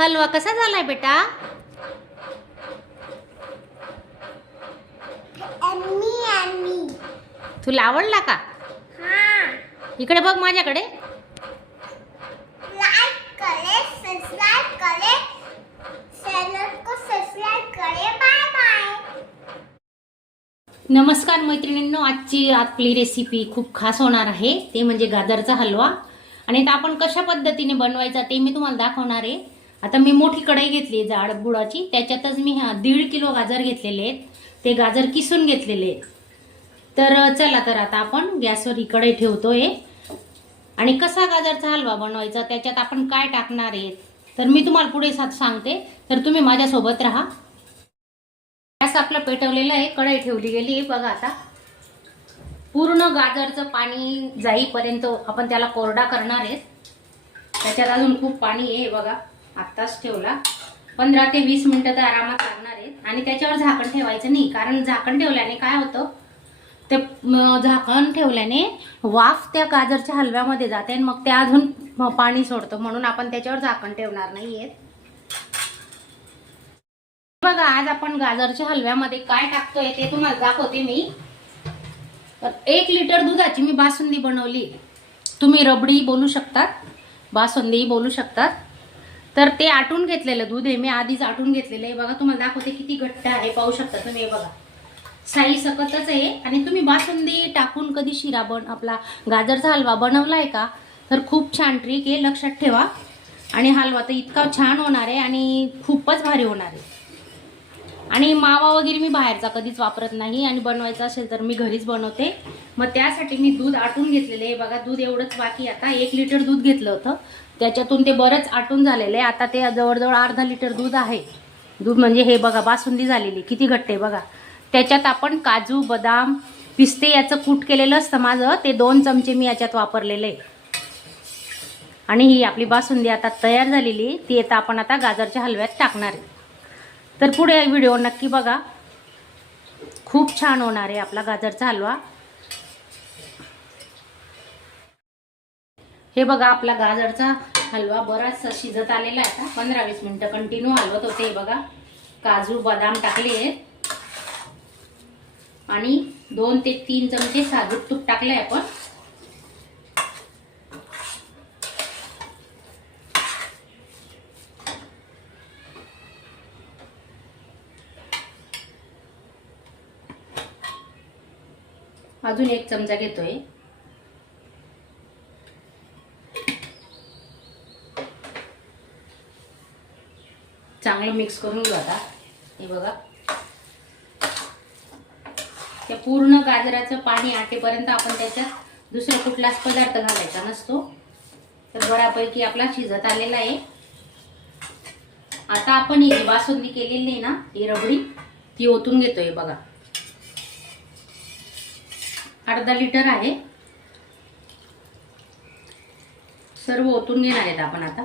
हलवा कसा झालाय बेटा? तुला आवडला का? इकडे बघ माझ्याकडे. लाइक करे, सब्सक्राइब करे, चैनल को सब्सक्राइब करे. Bye bye. नमस्कार मैत्रिणींनो, आजची आपली रेसिपी खूप खास होणार आहे. ते म्हणजे गाजरचा हलवा. आणि आता आपण कशा पद्धतीने बनवायचा ते मी तुम्हाला दाखवणार आहे. आता मी मोठी कढई घेतली जाड बुडाची, त्याच्यातच मी 1.5 किलो गाजर घेतलेले आहेत. ते गाजर किसून घेतलेले आहेत. तर चला तर आता आपण गॅसवर ही कढई ठेवतोय. आणि कसा गाजरचा हलवा बनवायचा, त्याच्यात आपण काय टाकणार आहे तर मी तुम्हाला पुढे सांगते. तर तुम्ही माझ्यासोबत राहा. गॅस आपला पेटवलेला आहे, कढई ठेवली गेली आहे. बघा आता पूर्ण गाजरचं पाणी जाईपर्यंत आपण त्याला कोरडा करणार आहे. त्याच्यात अजून खूप पाणी आहे. बघा आत्ताच ठेवला. 15 ते 20 मिनिटं तर आरामात लागणार आहेत. आणि त्याच्यावर झाकण ठेवायचं नाही, कारण झाकण ठेवल्याने काय होतं, ते झाकण ठेवल्याने वाफ त्या गाजरच्या हलव्यामध्ये जाते आणि मग ते अजून पाणी सोडतं. म्हणून आपण त्याच्यावर झाकण ठेवणार नाहीये. बघा आज आपण गाजरच्या हलव्यामध्ये काय टाकतोय ते तुम्हाला दाखवते मी. 1 लिटर दुधाची मी बासुंदी बनवली. तुम्ही रबडी बोलू शकतात, बासुंदी बोलू शकतात. तर ते आटून घेतलेलं दूध आहे मी, आधीच आटून घेतलेलं आहे. बघा तुम्हाला दाखवते किती घट्ट आहे, पाहू शकता तुम्ही. बघा साई सकतच आहे. आणि तुम्ही बासुंदी टाकून कधी शिरा आपला गाजरचा हलवा बनवलाय का? तर खूप छान ट्रिक आहे, लक्षात ठेवा. आणि हलवा तर इतका छान होणार आहे आणि खूपच भारी होणार आहे. आणि मावा वगैरे मी बाहेरचा कधीच वापरत नाही, आणि बनवायचा असेल तर मी घरीच बनवते. मग त्यासाठी मी दूध आटून घेतलेले आहे. बघा दूध एवढंच बाकी. आता 1 लिटर दूध घेतलं होतं, त्याच्यातून ते बरंच आटून झालेलं आहे. आता ते जवळजवळ अर्धा लिटर दूध आहे. दूध म्हणजे हे बघा बासुंदी झालेली किती घट्ट आहे बघा. त्याच्यात आपण काजू, बदाम, पिस्ते याचं कूट केलेलं असतं माझं, ते 2 चमचे मी याच्यात वापरलेले आहे. आणि ही आपली बासुंदी आता तयार झालेली, ती आता आपण आता गाजरच्या हलव्यात टाकणार आहे. तर पुढे व्हिडिओ नक्की बघा, खूप छान होणार आहे आपला गाजरचा हलवा. हे बघा आपला गाजरचा हलवा बराचसा शिजत आलेला आहे. आता 15-20 मिनिटं कंटिन्यू हलवत होते. बघा काजू, बदाम टाकले आहेत आणि 2 ते 3 चमचे साजूक तूप टाकले आपण. अजून 1 चमचा घेतोय. चांगलं मिक्स करून घेऊ आता. हे बघा त्या पूर्ण गाजराचं पाणी आटेपर्यंत आपण त्याच्यात दुसरा कुठलाच पदार्थ घालायचा नसतो. तर बऱ्यापैकी आपला शिजत आलेला आहे. आता आपण ही बासुंदी केलेली आहे ना, ही रबडी, ती ओतून घेतोय. बघा अर्धा लिटर आहे, सर्व ओतून घेणार आहेत आपण. आता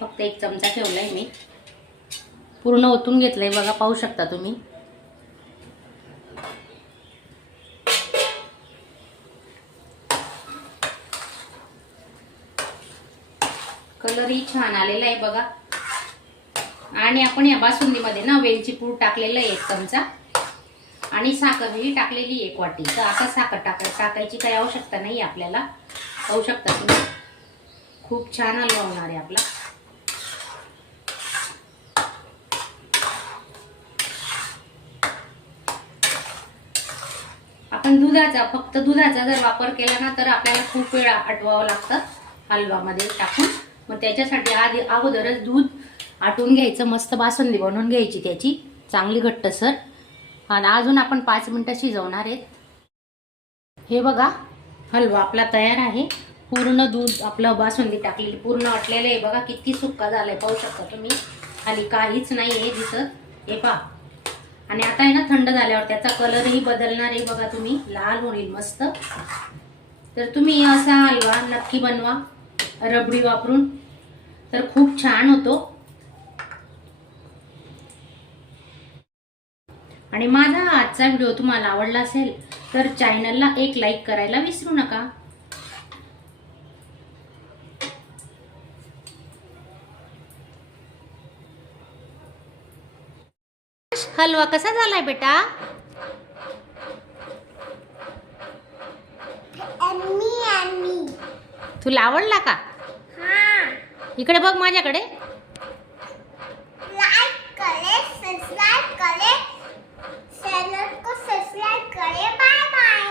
फक्त 1 चमचा ठेवलाय मी, पूर्ण ओतून घेतलंय. बघा पाहू शकता तुम्ही. कलरही छान आलेला आहे बघा. आणि आपण या बासुंदीमध्ये ना वेलची पूड टाकलेलं आहे 1 चमचा, आणि साखरही टाकलेली 1 वाटी. तर आता साखर टाकायची काही आवश्यकता नाही आपल्याला. पाहू शकता तुम्ही, खूप छान हलवा होणार आहे आपला. आपण फक्त दुधाचा जर वापर केला ना, तर आपल्याला खूप वेळ आटवावं लागतं हलवामध्ये टाकून. मग त्याच्यासाठी अगोदरच दूध आटून घ्यायचं, मस्त बासुंदी बनवून घ्यायची त्याची चांगली घट्टसर. आणि अजून आपण 5 मिनिटं शिजवणार आहेत. हे बघा हलवा आपला तयार आहे. पूर्ण दूध आपलं बासुंदी टाकलेली पूर्ण आटलेलं आहे. बघा किती सुक्का झालाय, पाहू शकता तुम्ही. खाली काहीच नाही आहे दिसत. हे पहा. आणि आता आहे ना, थंड झाल्यावर त्याचा कलरही बदलणार आहे. बघा तुम्ही, लाल होईल मस्त. तर तुम्ही असा हलवा नक्की बनवा रबडी वापरून, तर खूप छान होतो. आणि माझा आजचा व्हिडिओ तुम्हाला आवडला असेल तर चॅनलला 1 लाईक करायला विसरू नका. हलवा कसा झालाय बेटा? यम्मी तुला आवडला का? हाँ इकडे बघ माझ्याकडे. लाइक करे सब्सक्राइब करे चैनल को सब्सक्राइब करे बाय बाय.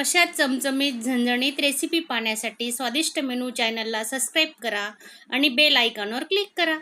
अशा चमचमीत झणझणीत रेसिपी पाहण्यासाठी स्वादिष्ट मेनू चॅनलला सबस्क्राईब करा आणि बेल आयकॉनवर क्लिक करा.